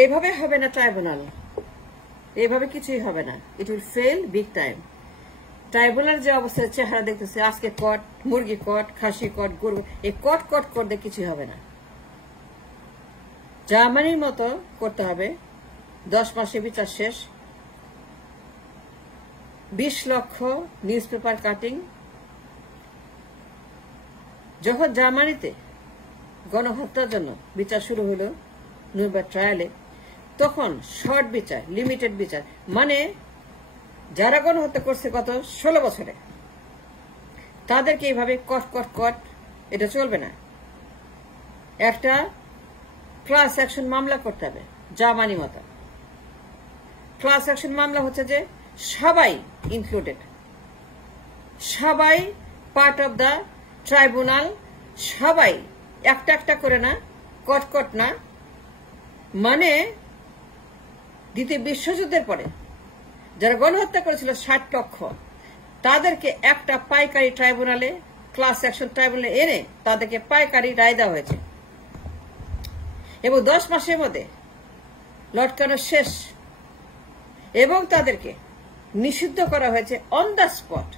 এইভাবে হবে না ট্রাইব্যুনাল, এইভাবে কিছুই হবে না। It will fail big time. Tribunal যে অবস্থায় চেহারা দেখতেছে, আজকে কট, মুরগি কট, খাসি কট, গরু, এই কট কট করতে কিছুই হবে না। জার্মানির মতো করতে হবে, 10 মাসে বিচার শেষ, 20 লক্ষ নিউজ পেপার কাটিং। যখন জার্মানিতে গণহত্যার জন্য বিচার শুরু হলো নুরনবার্গ ট্রায়ালে, তখন শর্ট বিচার, লিমিটেড বিচার, মানে যারা গণহত্যা করছে গত 16 বছরে তাদেরকে এইভাবে কট কট কট, এটা চলবে না। একটা ক্লাস অ্যাকশন মামলা করতে হবে জার্মানি মতো। ক্লাস অ্যাকশন মামলা হচ্ছে যে সবাই ইনক্লুডেড, সবাই পার্ট অফ দ্য ট্রাইব্যুনাল, সবাই একটা একটা করে না, কট কট না। মানে দ্বিতীয় বিশ্বযুদ্ধের পরে যারা গণহত্যা করেছিল 60 লক্ষ, তাদেরকে একটা পাইকারি ট্রাইব্যুনালে, ক্লাস অ্যাকশন ট্রাইব্যুনালে এনে তাদেরকে পাইকারি রায় দেওয়া হয়েছে এবং 10 মাসের মধ্যে লটকানো শেষ, এবং তাদেরকে নিষিদ্ধ করা হয়েছে অন দ্য স্পট।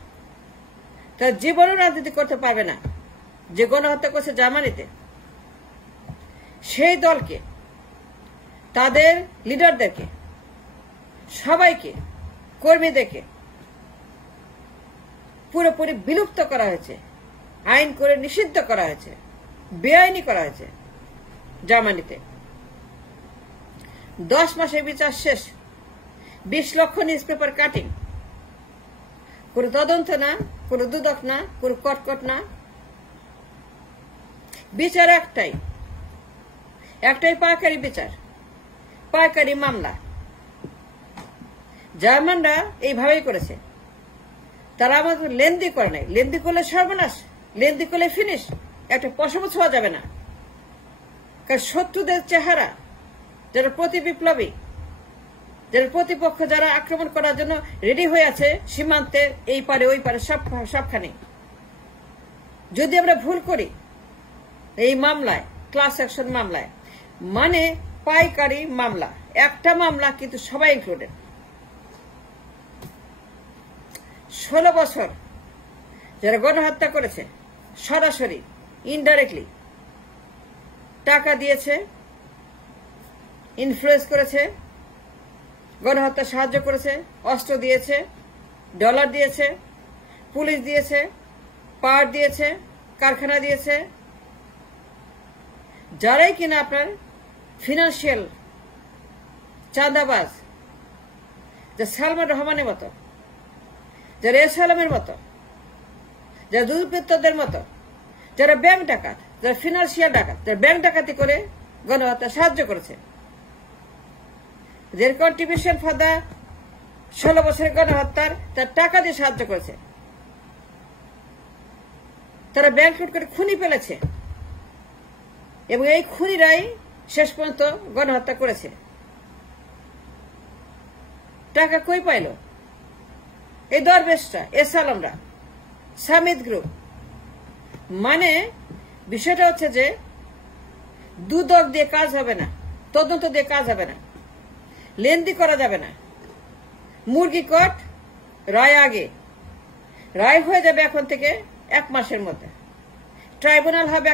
তার জীবনও রাজনীতি করতে পারবে না। যে গণহত্যা করছে জার্মানিতে, সেই দলকে, তাদের লিডারদেরকে, সবাইকে, কর্মীদেরকে পুরোপুরি বিলুপ্ত করা হয়েছে, আইন করে নিষিদ্ধ করা হয়েছে, বেআইনি করা হয়েছে জার্মানিতে। 10 মাসের বিচার শেষ, 20 লক্ষ নিউজ পেপার কাটিং, কোনো তদন্ত না, কোনো দুদক না, কোনো কটকট না, বিচার একটাই পাইকারি বিচার, পাইকারি মামলা। জার্মানরা এইভাবেই করেছে। তারা আমাদের লেন্দি করে নাই। লেন্দি করলে সর্বনাশ, লেন্দি করলে ফিনিশ, একটা পশমও ছোঁয়া যাবে না। কারণ শত্রুদের চেহারা, যারা প্রতি বিপ্লবী, যারা প্রতিপক্ষ, যারা আক্রমণ করার জন্য রেডি হয়ে আছে সীমান্তের এই পারে ওই পারে, সবখানে, যদি আমরা ভুল করি এই মামলায়, ক্লাস অ্যাকশন মামলায়, মানে পাইকারি মামলা, একটা মামলা কিন্তু সবাই ইনক্লুডেড। 16 বছর যারা গণহত্যা করেছে, সরাসরি ইনডাইরেক্টলি টাকা দিয়েছে, ইনফ্লুয়েন্স করেছে, গণহত্যা সাহায্য করেছে, অস্ত্র দিয়েছে, ডলার দিয়েছে, পুলিশ দিয়েছে, পাওয়ার দিয়েছে, কারখানা দিয়েছে, যারাই কিনা আপনার ফিনান্সিয়াল চাঁদাবাজ, যা সালমান রহমানের মতো, যারা এসালামের মতো, যারা দুর্বৃত্তদের মতো, যারা ব্যাংক ডাকাত, যারা ফিনান্সিয়াল ডাকাত, যারা ব্যাংক ডাকাতি করে গণহত্যা সাহায্য করেছে, their contribution for the 16 বছরের গণহত্যার তার টাকা দিয়ে সাহায্য করেছে। তারা ব্যাংক লুট করে খুনি ফেলেছে এবং এই খুনিরাই শেষ পর্যন্ত গণহত্যা করেছে। টাকা কই পাইল? এই দরবেশরা, এসালামরা, সামিদ গ্রুপ। মানে বিষয়টা হচ্ছে যে দুদক দিয়ে কাজ হবে না, তদন্ত দিয়ে কাজ হবে না, লেনদি করা যাবে না। মুরগি কট, রায় আগে, রায় হয়ে যাবে এখন থেকে 1 মাসের মধ্যে। ট্রাইব্যুনাল হবে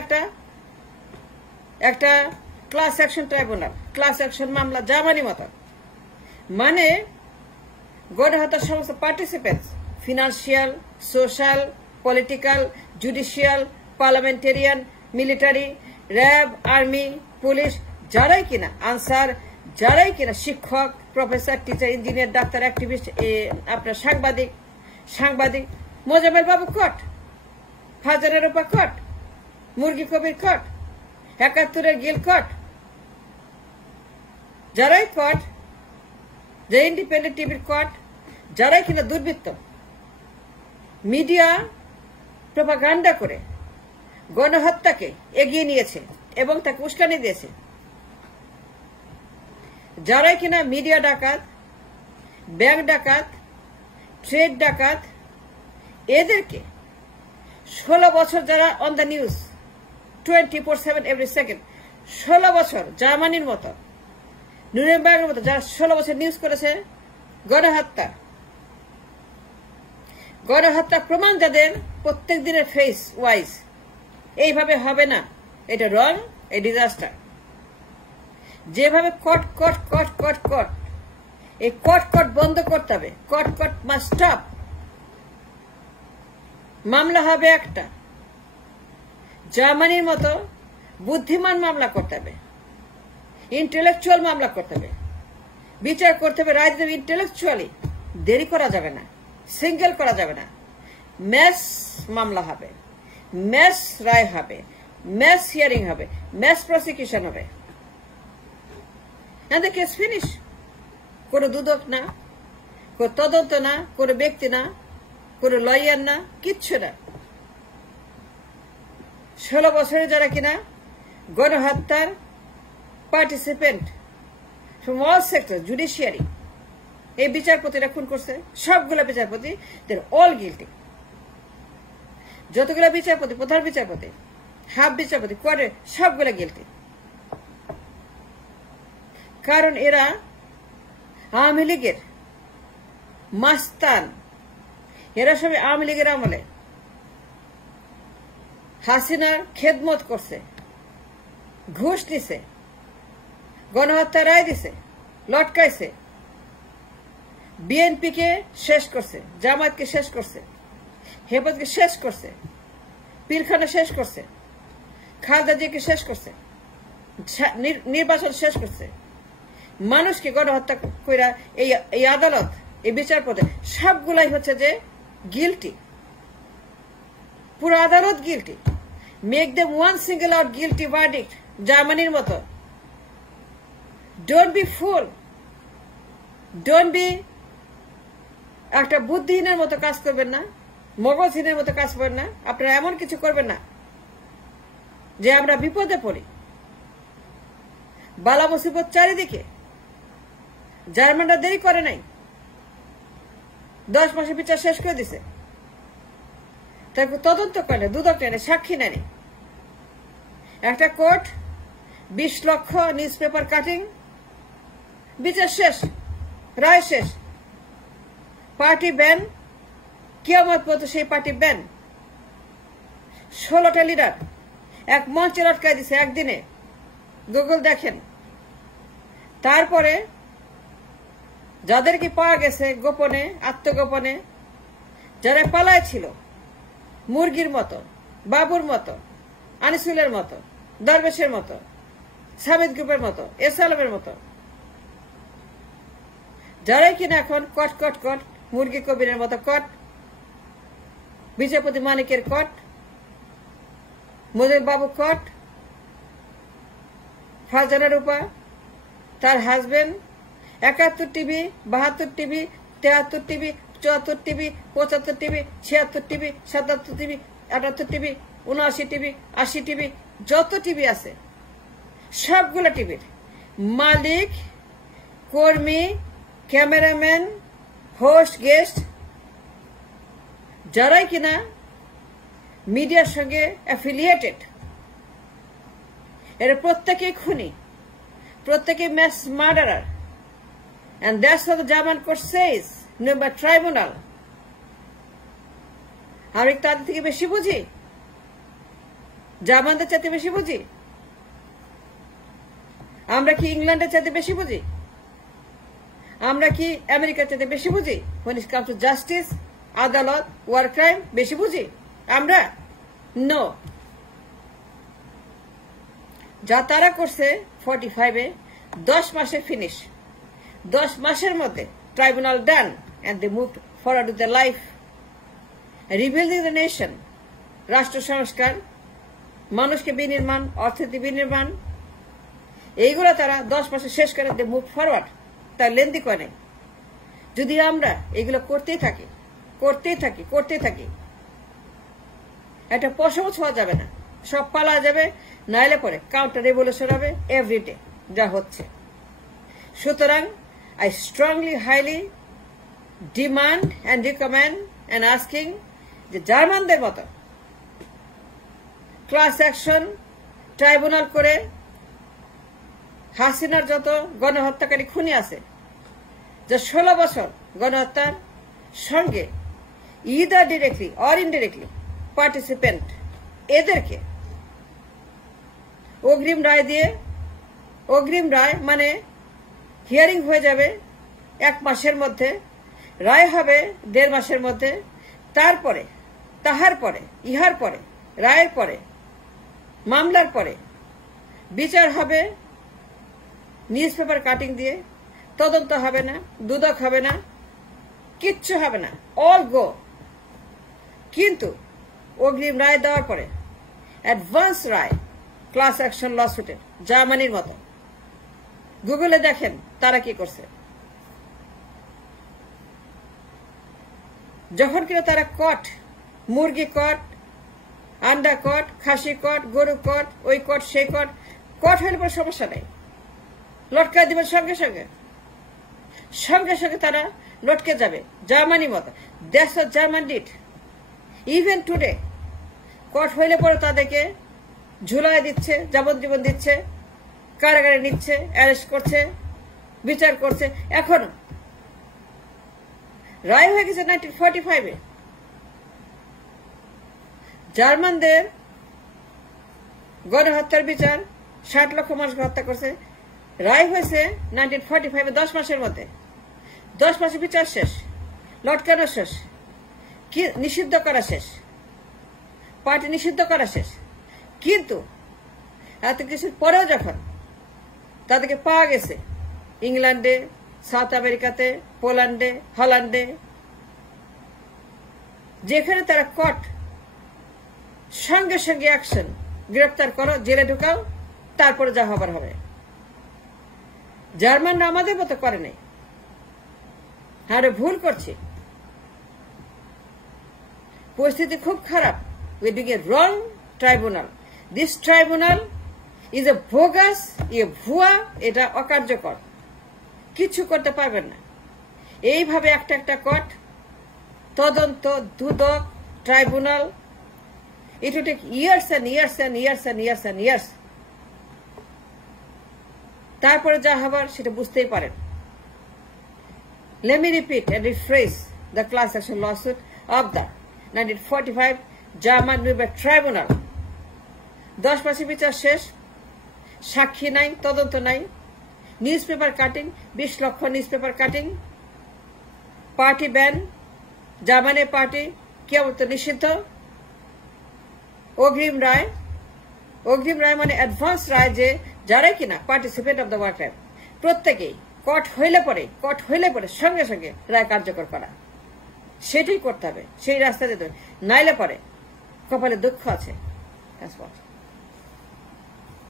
একটা class action tribunal, class action মামলা জার্মানি মতো। মানে গণহত্যার সমস্ত participants, financial, social, political, judicial, parliamentarian, military, RAB, army, police, যারাই কিনা আনসার, যারাই কিনা শিক্ষক, professor, teacher, engineer, doctor, activist, আপনার সাংবাদিক, মোজাম্মেল বাবু কট, ফাজারের উপর কট, মুরগি কবির কট, 71-এর গিল কট, যারাই কট, যে ইন্ডিপেন্ডেন্ট টিভির কট, যারাই কিনা দুর্বৃত্ত, মিডিয়া প্রোপাগান্ডা করে গণহত্যাকে এগিয়ে নিয়েছে এবং তাকে উস্কানি দিয়েছে, যারাই কিনা মিডিয়া ডাকাত, ব্যাংক ডাকাত, ট্রেড ডাকাত, এদেরকে 16 বছর যারা on the news 24/7 every second, 16 বছর জার্মানির মতো নুরেমবার্গের মতো যারা 16 বছর নিউজ করেছে, গণহত্যা প্রমাণ যাদের প্রত্যেক দিনের ফেস ওয়াইজ, এইভাবে হবে না, এটা রং, এই ডিজাস্টার। যেভাবে কট কট কট কট কট, এই কট কট বন্ধ করতে হবে। কট কট মাস্ট স্টপ। মামলা হবে একটা, জার্মানির মতো বুদ্ধিমান মামলা করতে হবে, ইন্টেলেকচুয়াল মামলা করতে হবে, বিচার করতে হবে রাজনীতি ইন্টেলেকচুয়ালি। দেরি করা যাবে না, সিঙ্গেল করা যাবে না। ম্যাস মামলা হবে, ম্যাস রায় হবে, ম্যাস হিয়ারিং হবে, ম্যাস প্রসিকিউশন হবে, and the case finish. কোনো দুদক না, কোনো তদন্ত না, কোনো ব্যক্তি না, কোনো লয়ার না, কিচ্ছু না। 16 বছরে যারা কিনা গণহত্যার participant from all sectors, judiciary, এই বিচারপতিরা খুন করছে, সবগুলা বিচারপতি they're all guilty। যতগুলা বিচারপতি, প্রধান বিচারপতি, হাফ বিচারপতি, কোয়ার্টার, সবগুলা গিলটি। কারণ এরা আওয়ামী লীগের মাস্তান। এরা সবাই আওয়ামী লীগের আমলে হাসিনার খেদমত করছে, ঘুষ দিছে, গণহত্যা রায় দিছে, লটকাইছে, বিএনপিকে শেষ করছে, জামাতকে শেষ করছে, হেফাজতকে শেষ করছে, পীরখানা শেষ করছে, খালেদা জিয়াকে শেষ করছে, নির্বাচন শেষ করছে, মানুষকে গণহত্যা কইরা এই আদালত, এই বিচারপতি সবগুলাই হচ্ছে যে গিলটি। পুরো আদালত guilty. Make them one single out guilty verdict, জার্মানির মতো। Don't be full, don't be একটা বুদ্ধিহীনের মতো কাজ করবেন না, মগজহীনের মতো কাজ করবেন না। আপনারা এমন কিছু করবেন না যে আমরা বিপদে পড়ি। বালা মুসিবত চারিদিকে। জার্মানরা দেরি করে নাই, 10 মাসে বিচার শেষ করে দিছে। তারপর তদন্ত করে না, দুদক নেয়, সাক্ষী নেয়। একটা কোর্ট 20 লক্ষ নিউজ পেপার কাটিং, বিচার শেষ, রায় শেষ। পার্টি ব্যান, কিয়ামত পর্যন্ত সেই পার্টি ব্যান। 16টা লিডার এক মঞ্চে লটকায় দিছে একদিনে, গুগল দেখেন। তারপরে যাদেরকে পাওয়া গেছে গোপনে, আত্মগোপনে, যারা পালায় ছিল, মুরগির মতো, বাবুর মতো, আনিসুলের মতো, দরবেশের মতো, সামিদ গ্রুপের মতো, এস আলমের মতো, যারাই কিনা এখন কট কট কট, মুরগি কবিরের মতো কট, বিচারপতি মানিকের কট, মুজিব বাবু কট, ফারজানা রূপা, তার husband, 71 TV, 72 TV, 73 TV, 74 TV, 75 TV, 76 TV, 77 TV, 78 TV, 79 TV, 80 TV, যত টিভি আছে সবগুলো টিভির মালিক, কর্মী, ক্যামেরাম্যান, হোস্ট, গেস্ট, যারাই কিনা মিডিয়ার সঙ্গে অ্যাফিলিয়েটেড, এরা প্রত্যেকেই খুনি, প্রত্যেকেই mass murderer. And that's what the German court says, Nuremberg Tribunal. আমরা তাদের থেকে বেশি বুঝি? জার্মানদের চাইতে বেশি বুঝি? আমরা কি ইংল্যান্ডের চাইতে বেশি বুঝি? আমরা কি আমেরিকার চাইতে বেশি বুঝি? When it comes to justice, আদালত, war crime, বেশি বুঝি আমরা? No. যা তারা করছে 45-এ 10 মাসে ফিনিশ। 10 মাসের মধ্যে tribunal done, and they moved forward with their life, rebuilding the nation, রাষ্ট্র সংস্কার, মানুষকে বিনির্মাণ, অর্থনীতি বিনির্মাণ, এইগুলো তারা 10 মাসে শেষ করে they moved forward। তার লেন্দি করে। যদি আমরা এগুলো করতেই থাকি, একটা পশমচ হওয়া যাবে না, সব পালা যাবে, নাইলে পরে কাউন্টার রেভলিউশন হবে এভরিডে, যা হচ্ছে। সুতরাং I strongly, highly demand and recommend and asking যে জার্মানদের মতো ক্লাস অ্যাকশন ট্রাইব্যুনাল করে হাসিনার যত গণহত্যাকারী খুনি আছে, যে 16 বছর গণহত্যার সঙ্গে either directly or indirectly participant, এদেরকে অগ্রিম রায় দিয়ে, অগ্রিম রায় মানে হিয়ারিং হয়ে যাবে 1 মাসের মধ্যে, রায় হবে 1.5 মাসের মধ্যে, তারপরে তাহার পরে ইহার পরে রায়ের পরে মামলার পরে বিচার হবে নিউজ পেপার কাটিং দিয়ে, তদন্ত হবে না, দুদক হবে না, কিচ্ছু হবে না, অল গো। কিন্তু অগ্রিম রায় দেওয়ার পরে অ্যাডভান্স রায় ক্লাস অ্যাকশন লসুটের, জার্মানির মতো। গুগলে দেখেন তারা কি করছে। যখন কিনা তারা কট, মুরগি কট, আন্ডা কট, খাসি কট, গরু কট, ওই কট সেই কট, কট হলে পরে সমস্যা নেই, লটকায় দিবেন সঙ্গে সঙ্গে, সঙ্গে সঙ্গে তারা লটকে যাবে, জার্মানি মতো। That's what German did. Even today caught হইলে পরে তাদেরকে ঝুলায় দিচ্ছে, যাবজ্জীবন দিচ্ছে, কারাগারে নিচ্ছে, অ্যারেস্ট করছে, বিচার করছে। এখনো রায় হয়ে গেছে 1945-এ। জার্মানদের গণহত্যার বিচার, 60 লক্ষ মানুষকে হত্যা করছে, রায় হয়েছে 1945-এ 10 মাসের মধ্যে। 10 মাসের বিচার শেষ, লটকানো শেষ, নিষিদ্ধ করা শেষ, পার্টি নিষিদ্ধ করা শেষ। কিন্তু এত কিছুর পরেও যখন তাদেরকে পাওয়া গেছে ইংল্যান্ডে, সাউথ আমেরিকাতে, পোল্যান্ডে, হল্যান্ডে, যেখানে তারা কট, সঙ্গে সঙ্গে অ্যাকশন, গ্রেপ্তার করো, জেলে ঢুকাও, তারপরে যা হবার হবে। জার্মানরা আমাদের মতো করে নাই। আরে ভুল করছি, পরিস্থিতি খুব খারাপ। We being a wrong tribunal. This tribunal is a bogus, ভুয়া, এটা অকার্যকর, কিছু করতে পারবেন না। এইভাবে একটা একটা কট, তদন্ত, দুদক, tribunal, it will take years and years and years and years and years. তারপরে যা হবার সেটা বুঝতেই পারেন। Let me repeat and rephrase the class action lawsuit of the 1945 German Nuremberg Tribunal. 10 মাসের বিচার শেষ, সাক্ষী নাই, তদন্ত নাই, নিউজ পেপার কাটিং, 20 লক্ষ newspaper cutting, party ban, Germany party কেমন নিষিদ্ধ, অগ্রিম রায়, অগ্রিম রায় মানে অ্যাডভান্স রায়, যে যারাই কিনা participant of the war crime প্রত্যেকেই কট হইলে পরে সঙ্গে সঙ্গে রায় কার্যকর করা, সেটাই করতে হবে, সেই রাস্তা যেতে হবে। নাইলে পরে কপালে দুঃখ আছে।